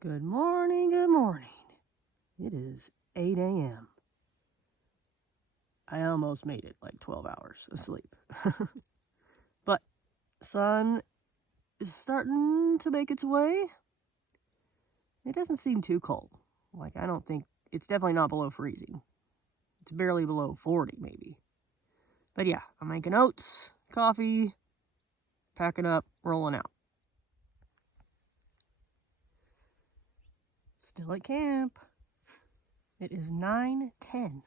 Good morning, good morning. It is 8 a.m. I almost made it like 12 hours of sleep. But sun is starting to make its way. It doesn't seem too cold. Like, I don't think, it's definitely not below freezing. It's barely below 40 maybe. But yeah, I'm making oats, coffee, packing up, rolling out. Still at camp. It is 9:10.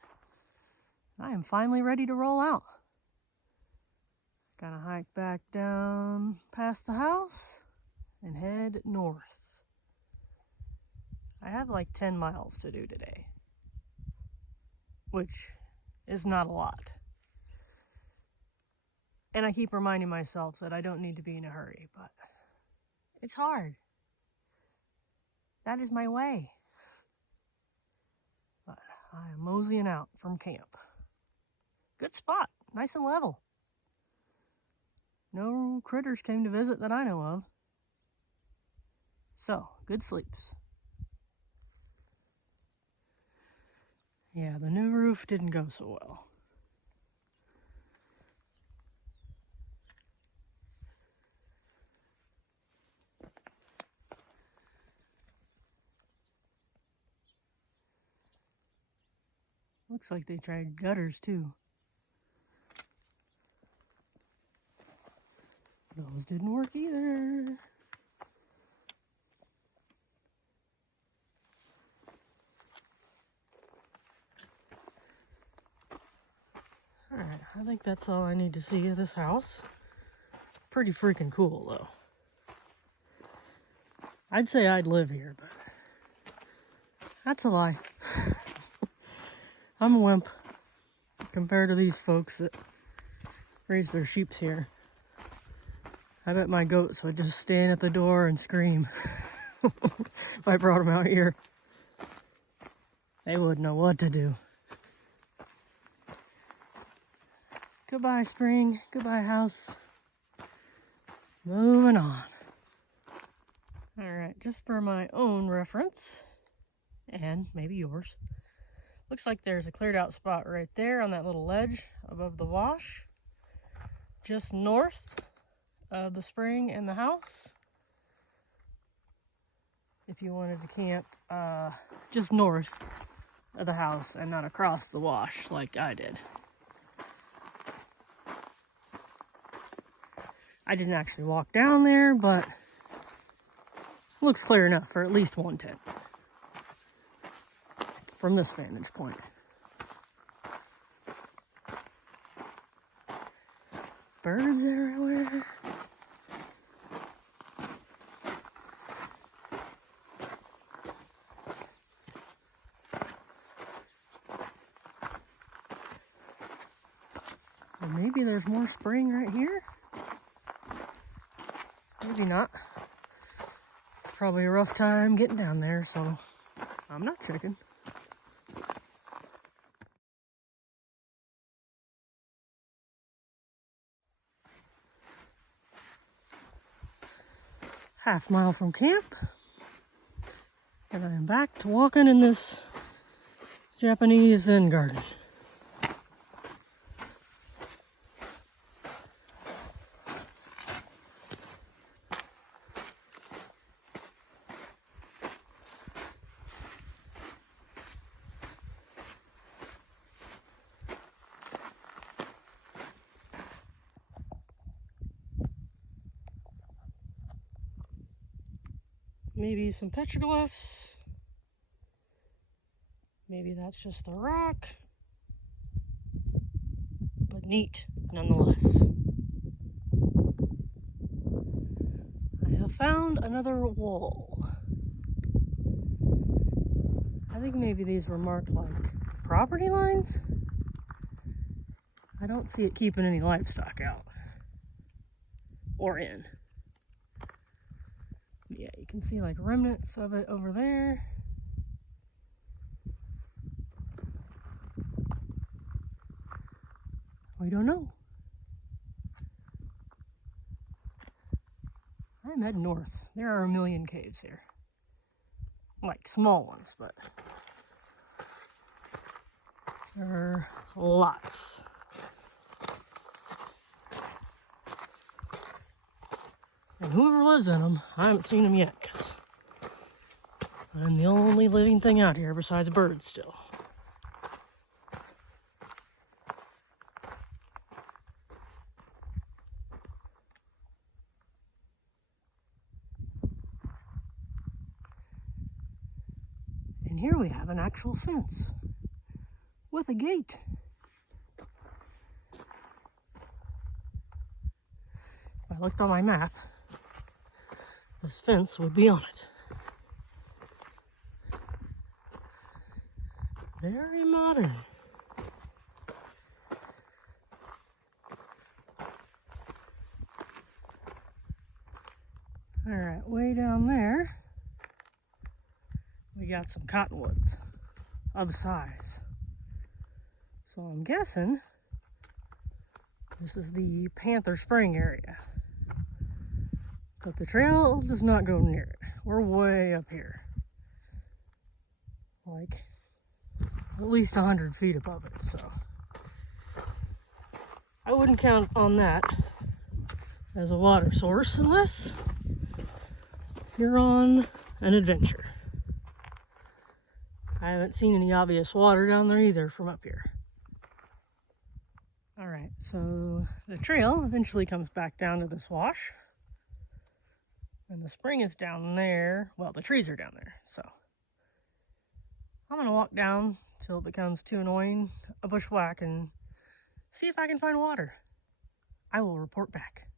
I am finally ready to roll out. Gotta hike back down past the house and head north. I have like 10 miles to do today, which is not a lot. And I keep reminding myself that I don't need to be in a hurry, but it's hard. That is my way. But I am moseying out from camp. Good spot, nice and level. No critters came to visit that I know of. So, good sleeps. Yeah, the new roof didn't go so well. Looks like they tried gutters too. Those didn't work either. Alright, I think that's all I need to see of this house. Pretty freaking cool though. I'd say I'd live here, but that's a lie. I'm a wimp compared to these folks that raise their sheeps here. I bet my goats would just stand at the door and scream if I brought them out here. They wouldn't know what to do. Goodbye, spring. Goodbye, house. Moving on. Alright, just for my own reference, and maybe yours, looks like there's a cleared out spot right there on that little ledge above the wash, just north of the spring and the house. If you wanted to camp just north of the house and not across the wash like I did. I didn't actually walk down there, but looks clear enough for at least one tent from this vantage point. Birds everywhere. Or maybe there's more spring right here. Maybe not. It's probably a rough time getting down there, so I'm not checking. Half mile from camp, and I am back to walking in this Japanese Zen garden. Maybe some petroglyphs. Maybe that's just the rock. But neat, nonetheless. I have found another wall. I think maybe these were marked like property lines. I don't see it keeping any livestock out. Or in. Yeah, you can see like remnants of it over there. We don't know. I'm heading north. There are a million caves here. like small ones, but there are lots. And whoever lives in them, I haven't seen them yet, because I'm the only living thing out here besides birds still. And here we have an actual fence with a gate. If I looked on my map, this fence would be on it. Very modern. All right, way down there, we got some cottonwoods of size. So I'm guessing this is the Panther Spring area. But the trail does not go near it. We're way up here. Like at least 100 feet above it, so I wouldn't count on that as a water source unless you're on an adventure. I haven't seen any obvious water down there either from up here. All right, so the trail eventually comes back down to this wash. And the spring is down there. Well, the trees are down there, so I'm gonna walk down till it becomes too annoying, a bushwhack, and see if I can find water. I will report back.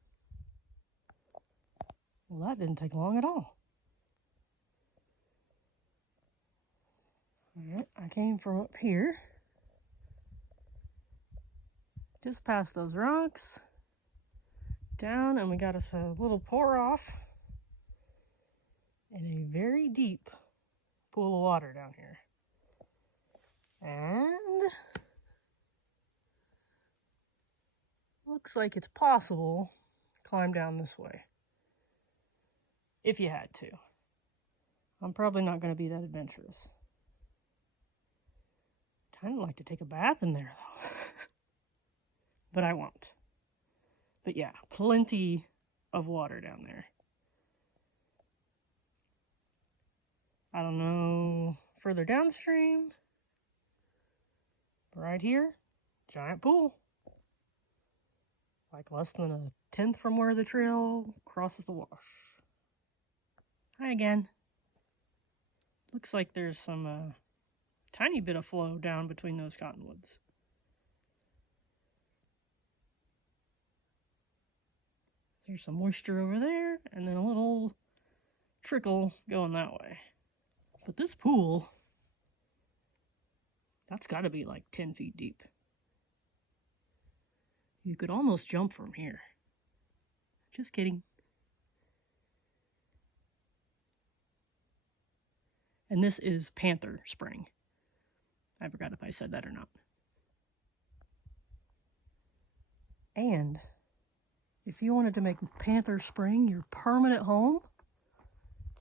Well, that didn't take long at all. All right, I came from up here, just past those rocks, down, and we got us a little pour off in a very deep pool of water down here. And looks like it's possible to climb down this way if you had to. I'm probably not going to be that adventurous. Kind of like to take a bath in there though. But I won't. But yeah, plenty of water down there. I don't know further downstream. Right here, giant pool. Like less than a tenth from where the trail crosses the wash. Hi again. Looks like there's some tiny bit of flow down between those cottonwoods. There's some moisture over there, and then a little trickle going that way. But this pool, that's got to be like 10 feet deep. You could almost jump from here. Just kidding. And this is Panther Spring. I forgot if I said that or not. And if you wanted to make Panther Spring your permanent home,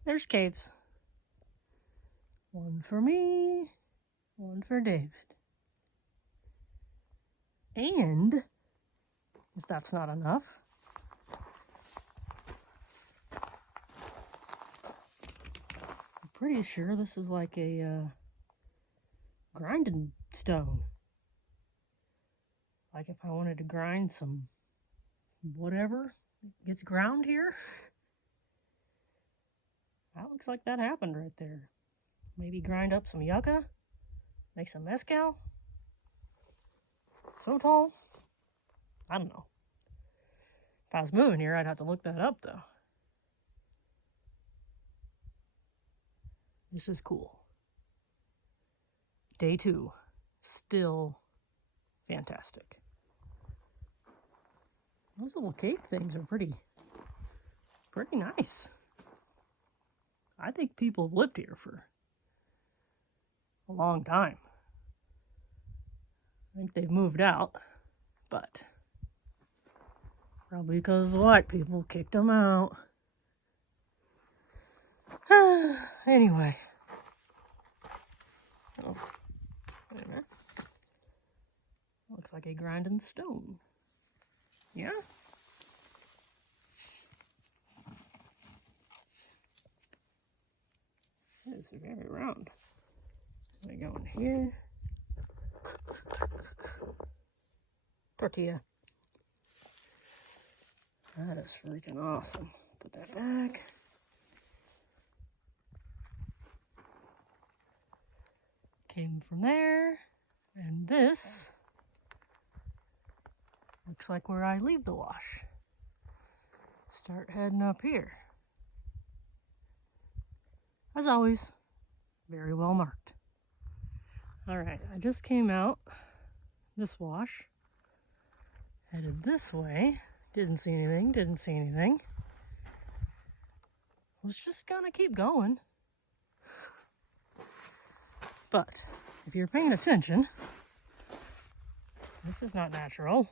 there's caves. One for me, one for David. And if that's not enough, I'm pretty sure this is like a grinding stone. Like if I wanted to grind some whatever gets ground here. That looks like that happened right there. Maybe grind up some yucca, make some mezcal. So tall. I don't know. If I was moving here, I'd have to look that up though. This is cool. Day 2, still fantastic. Those little cave things are pretty nice. I think people have lived here for a long time. I think they've moved out, but probably because the white people kicked them out. Anyway, Oh, wait a minute. Looks like a grinding stone. Yeah? It's very round. Let me go in here. Tortilla. That is freaking awesome. Put that back. Came from there, and this looks like where I leave the wash. Start heading up here. As always, very well marked. All right, I just came out this wash, headed this way. Didn't see anything, didn't see anything. Was just gonna keep going. But if you're paying attention, this is not natural.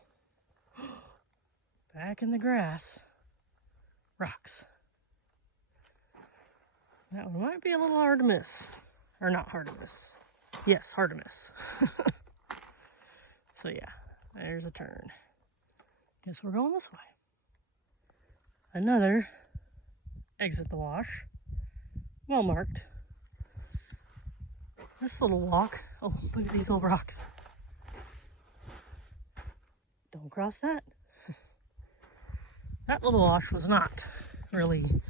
Back in the grass, rocks. That one might be a little hard to miss. Or not hard to miss. Yes, hard to miss. So yeah, there's a turn. Guess we're going this way. Another exit the wash. Well marked. This little walk. Oh, look at these little rocks. Don't cross that. That little wash was not really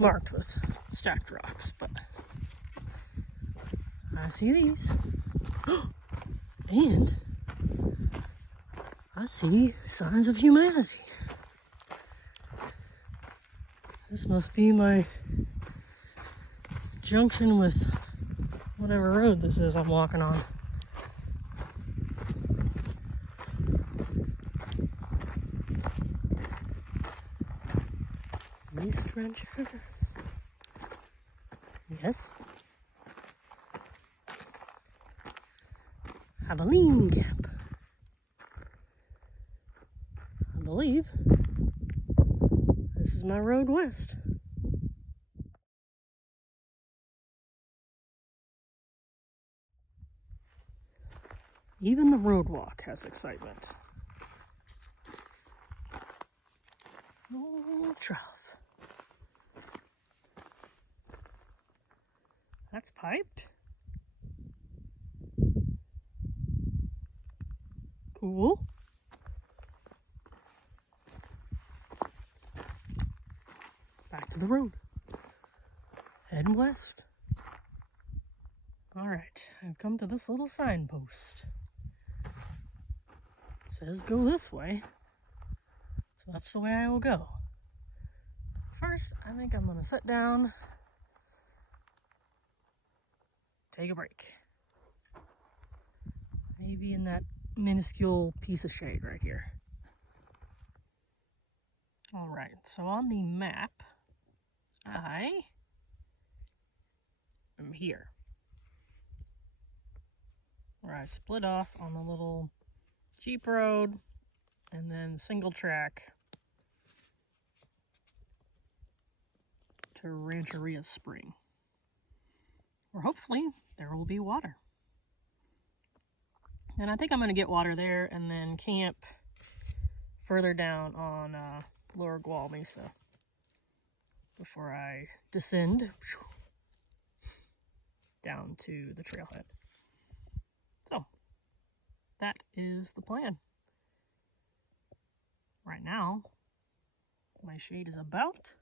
marked with stacked rocks, but I see these. And I see signs of humanity. This must be my junction with whatever road this is I'm walking on. East Rancherias. Yes. Abilene Gap. I believe this is my road west. Even the road walk has excitement. Oh, trough. That's piped. Cool. Back to the road. Heading west. Alright, I've come to this little signpost. It says go this way. So that's the way I will go. First, I think I'm going to sit down, take a break. Maybe in that minuscule piece of shade right here. Alright, so on the map, I am here. Where I split off on the little Jeep road and then single track to Rancherias Spring, where hopefully there will be water. And I think I'm going to get water there and then camp further down on Lower Gual Mesa before I descend down to the trailhead. So that is the plan. Right now, my shade is about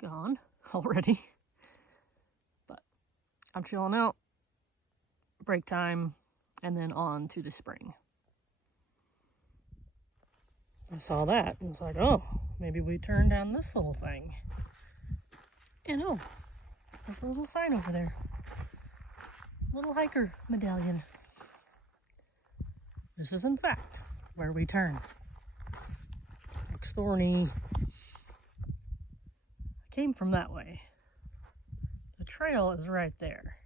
gone already, but I'm chilling out, break time, and then on to the spring. I saw that and was like, oh, maybe we turn down this little thing. And oh, there's a little sign over there. Little hiker medallion. This is in fact where we turn. Looks thorny. I came from that way. The trail is right there.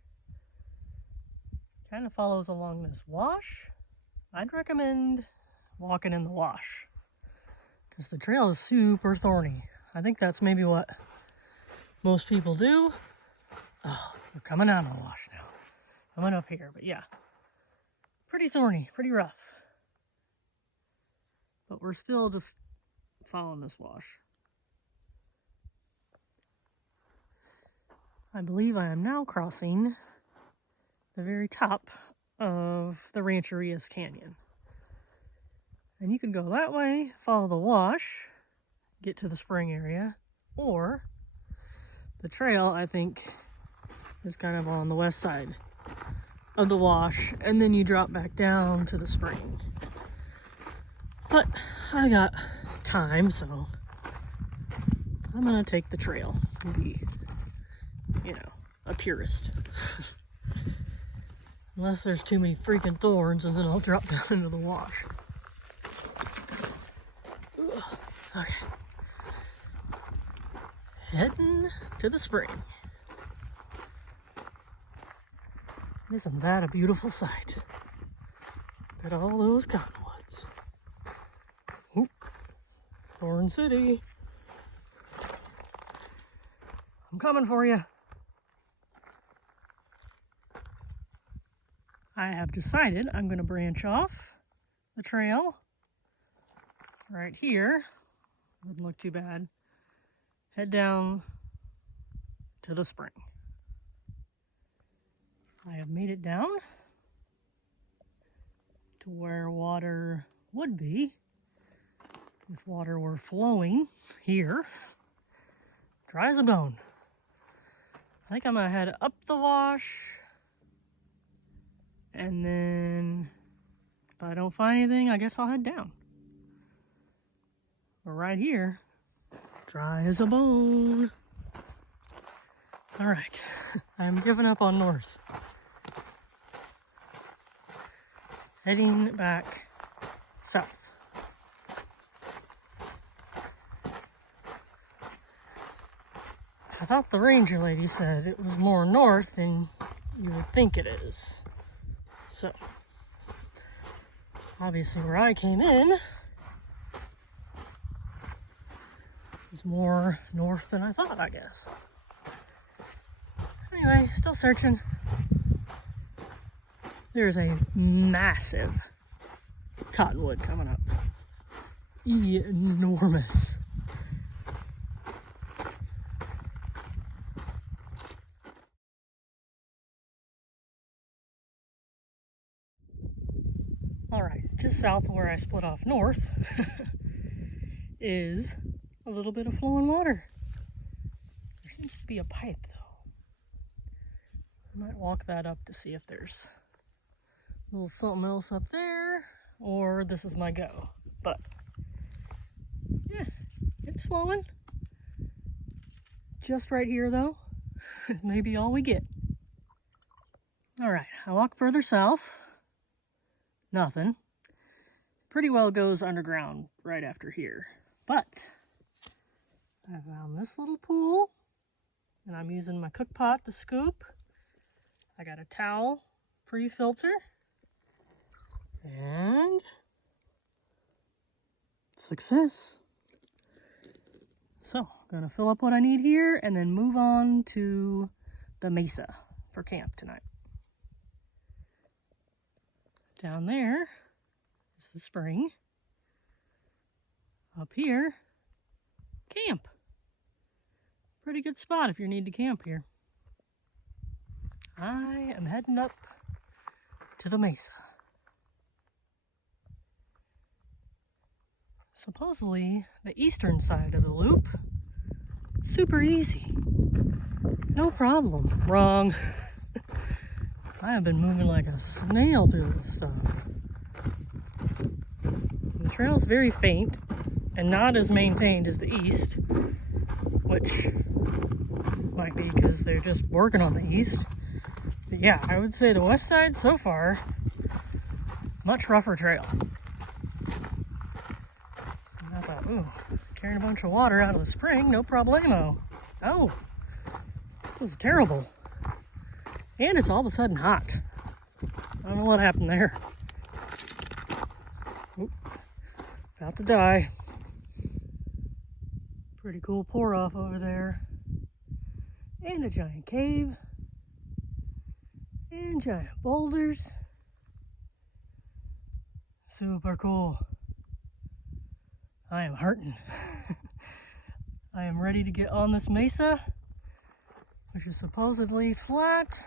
Kind of follows along this wash. I'd recommend walking in the wash because the trail is super thorny. I think that's maybe what most people do. Oh, we're coming out of the wash now. Coming up here, but yeah. Pretty thorny, pretty rough. But we're still just following this wash. I believe I am now crossing the very top of the Rancherias Canyon. And you can go that way, follow the wash, get to the spring area, or the trail, I think, is kind of on the west side of the wash, and then you drop back down to the spring. But I got time, so I'm gonna take the trail and be, you know, a purist. Unless there's too many freaking thorns, and then I'll drop down into the wash. Ugh. Okay. Heading to the spring. Isn't that a beautiful sight? Look at all those cottonwoods. Oop. Thorn City. I'm coming for you. I have decided I'm going to branch off the trail right here. Doesn't look too bad. Head down to the spring. I have made it down to where water would be if water were flowing here. Dry as a bone. I think I'm gonna head up the wash, and then if I don't find anything, I guess I'll head down. But right here, dry as a bone. All right, I'm giving up on north. Heading back south. I thought the ranger lady said it was more north than you would think it is. So, obviously where I came in was more north than I thought, I guess. Anyway, still searching. There's a massive cottonwood coming up. Enormous. Alright, just south of where I split off north is a little bit of flowing water. There seems to be a pipe though. I might walk that up to see if there's a little something else up there, or this is my go. But yeah, it's flowing. Just right here though. Maybe all we get. Alright, I walk further south. Nothing. Pretty well goes underground right after here. But I found this little pool, and I'm using my cook pot to scoop. I got a towel pre-filter. And success. So, I'm gonna fill up what I need here and then move on to the Mesa for camp tonight. Down there is the spring. Up here, camp. Pretty good spot if you need to camp here. I am heading up to the Mesa. Supposedly, the eastern side of the loop, super easy. No problem. Wrong. I have been moving like a snail through this stuff. The trail's very faint and not as maintained as the east, which might be because they're just working on the east. But yeah, I would say the west side so far, much rougher trail. And I thought, ooh, carrying a bunch of water out of the spring, no problemo. Oh, this is terrible. And it's all of a sudden hot. I don't know what happened there. Oop, about to die. Pretty cool pour off over there. And a giant cave And giant boulders. Super cool. I am hurting. I am ready to get on this mesa, which is supposedly flat.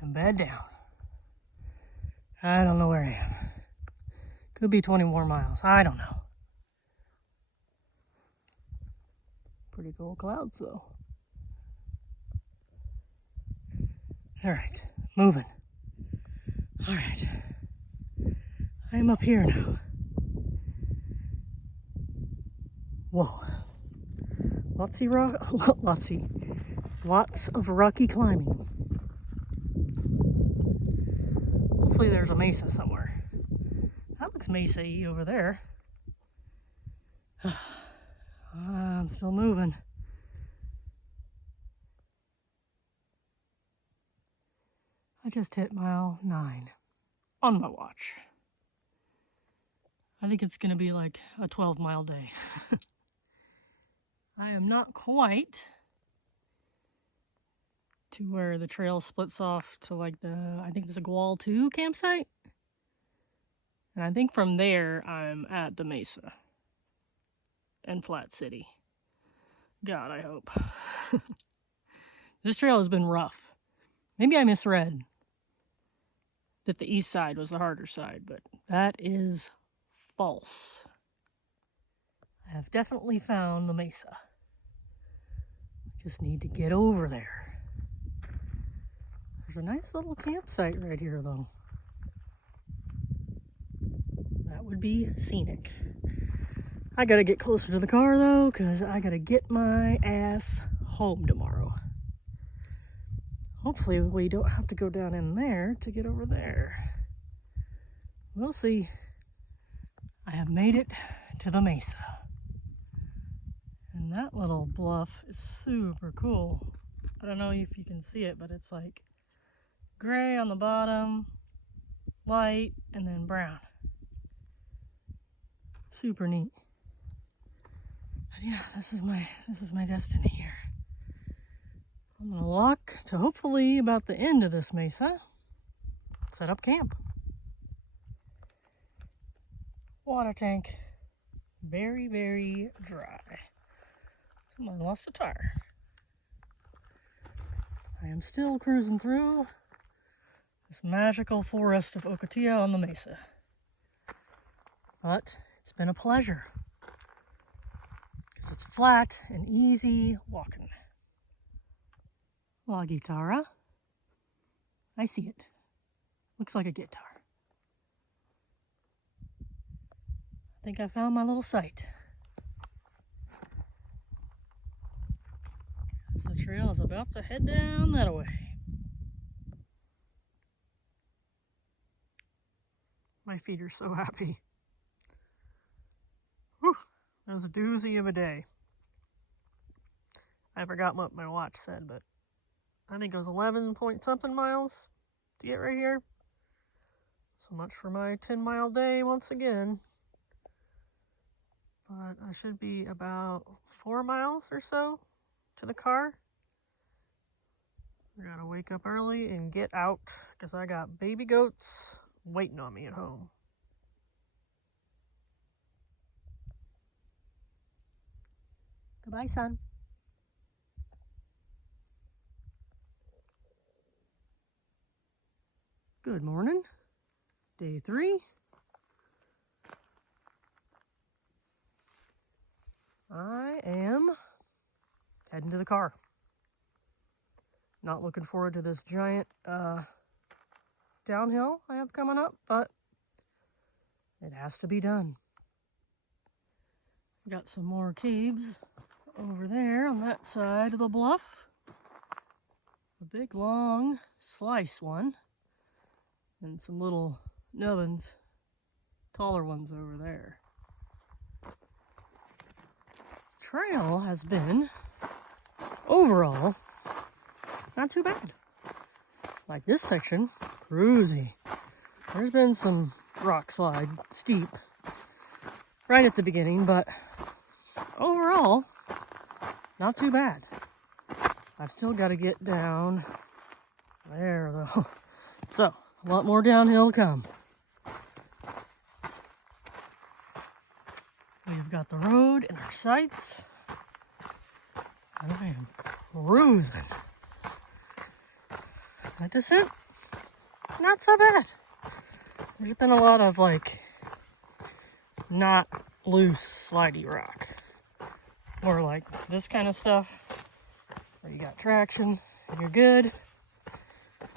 And bed down. I don't know where I am. Could be 20 more miles. I don't know. Pretty cool clouds though. Alright, moving. Alright. I am up here now. Whoa. Lots of rocky climbing. Hopefully there's a mesa somewhere. That looks mesa-y over there. I'm still moving. I just hit mile 9 on my watch. I think it's gonna be like a 12-mile day. I am not quite to where the trail splits off to like I think there's a Gual 2 campsite. And I think from there I'm at the Mesa and Flat City. God, I hope. This trail has been rough. Maybe I misread that the east side was the harder side, but that is false. I have definitely found the Mesa. Just need to get over there. There's a nice little campsite right here though. That would be scenic. I gotta get closer to the car though, because I gotta get my ass home tomorrow. Hopefully we don't have to go down in there to get over there. We'll see. I have made it to the Mesa. And that little bluff is super cool. I don't know if you can see it, but it's like gray on the bottom, white, and then brown. Super neat. But yeah, this is my destiny here. I'm gonna walk to hopefully about the end of this mesa, set up camp. Water tank, very, very dry. Someone lost a tire. I am still cruising through this magical forest of Ocotillo on the mesa. But it's been a pleasure because it's flat and easy walking. La guitarra. I see it. Looks like a guitar. I think I found my little site. As the trail is about to head down that way. My feet are so happy. Whew, that was a doozy of a day. I forgot what my watch said, but I think it was 11 point something miles to get right here. So much for my 10-mile day once again. But I should be about 4 miles or so to the car. I gotta wake up early and get out because I got baby goats waiting on me at home. Goodbye, son. Good morning. Day 3. I am heading to the car. Not looking forward to this giant downhill I have coming up, but it has to be done. Got some more caves over there on that side of the bluff. A big long slice one. And some little nubbins, taller ones over there. Trail has been, overall, not too bad. Like this section, cruisy. There's been some rock slide, steep, right at the beginning, but overall, not too bad. I've still got to get down there though. So, a lot more downhill to come. We've got the road in our sights. And I am cruising. That descent, not so bad. There's been a lot of like not loose slidey rock. Or like this kind of stuff where you got traction and you're good.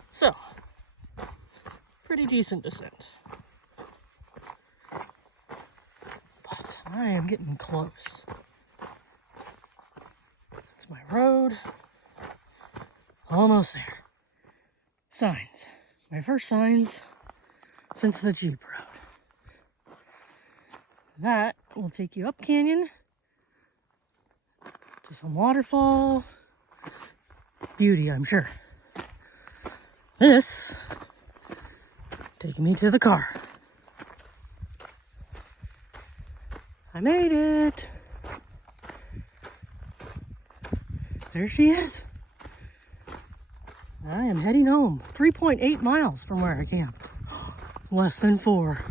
So, pretty decent descent. But I am getting close. It's my road. Almost there. Signs. My first signs since the Jeep road. That will take you up canyon to some waterfall. Beauty, I'm sure. This taking me to the car. I made it. There she is. I am heading home. 3.8 miles from where I camped. Less than 4.